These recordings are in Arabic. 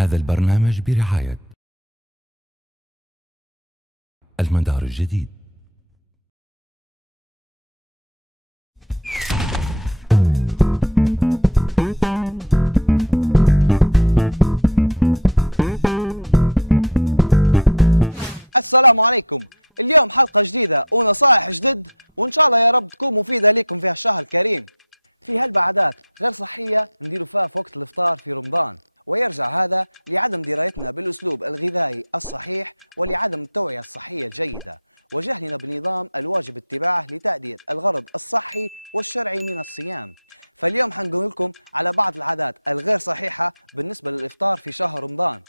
هذا البرنامج برعاية المدار الجديد. السلام عليكم. اليوم حلقة جديدة ونصائح جدد، وإن شاء الله يا رب تكون مفيدة لكم في هالشهر الكريم. في هالبعادات غير صحية نديروا فيها في وقت الإفطار في رمضان، ويرجع هذا لعدم درايتنا بالأسلوب الغذائي الصحيح ولعدم التوعية الصحية الجيدة، وجهلنا بنظام الواجب اتباعه لتأدية الغرض الصحي والشرعي من الصيام. فاليوم حنقول لكم على بعض العادات الغير صحيحة بالنسبة للإفطار في شهر رمضان.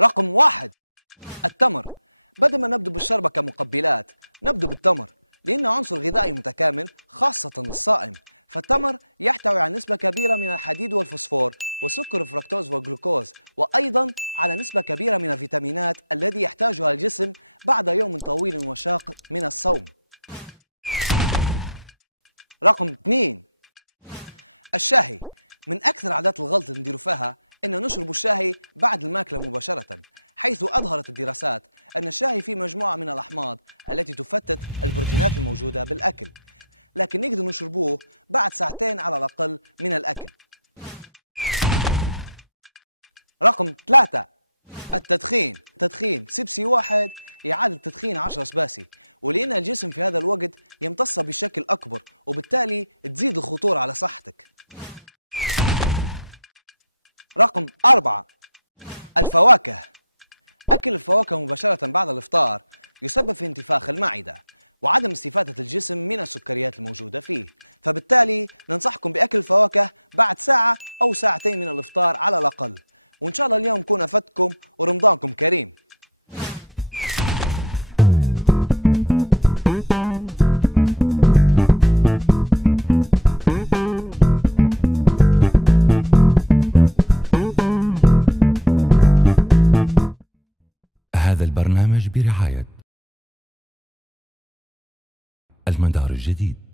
رقم 1: التمر. بدل ما نبدو بالشربة كمقبلات نبدو بالتمر، لأنه عنصر غذائي متكامل خاصة للصائم. فالتمر يحتوي على نسبة كبيرة من الحديد والفوسفور وسكر الفركتوز والجلوكوز، وأيضا على نسبة كبيرة من الفيتامينات الذي يحتاجها الجسم بعد يوم طويل وشاق من الصوم. رقم 2: الشاهي. من أكثر عادات الغلط اللي نديروا فيها إنه نشرب الشاهي بعد الماكلة مباشرة، حيث أظهرت الدراسات أن الشاهي فيه مجموعة من الأحماض التي تفتت البروتينات الموجودة بالأكل، لكن نقدر نشربوه بعد ساعتين على الأقل من الأكل. رقم 3: التدخين. سبسي واحد يعادل تدخين 10 سباسي، ولأن الجسم في هذا الوقت يمتص بشكل أكبر، وبالتالي تزيد الخطورة على صحتك. رقم 4: الفواكه. أكل الفواكه مباشرة بعد الإفطار يسبب في انتفاخ المعدة وعدم استفادة الجسم من السكريات الموجودة فيه، فبالتالي ننصحكم بأكل الفواكه بعد ساعة أو ساعتين من الإفطار على الأقل. وإن شاء الله اليوم نكون أفدتكم ورمضانكم كريم. هذا البرنامج برعاية المدار الجديد.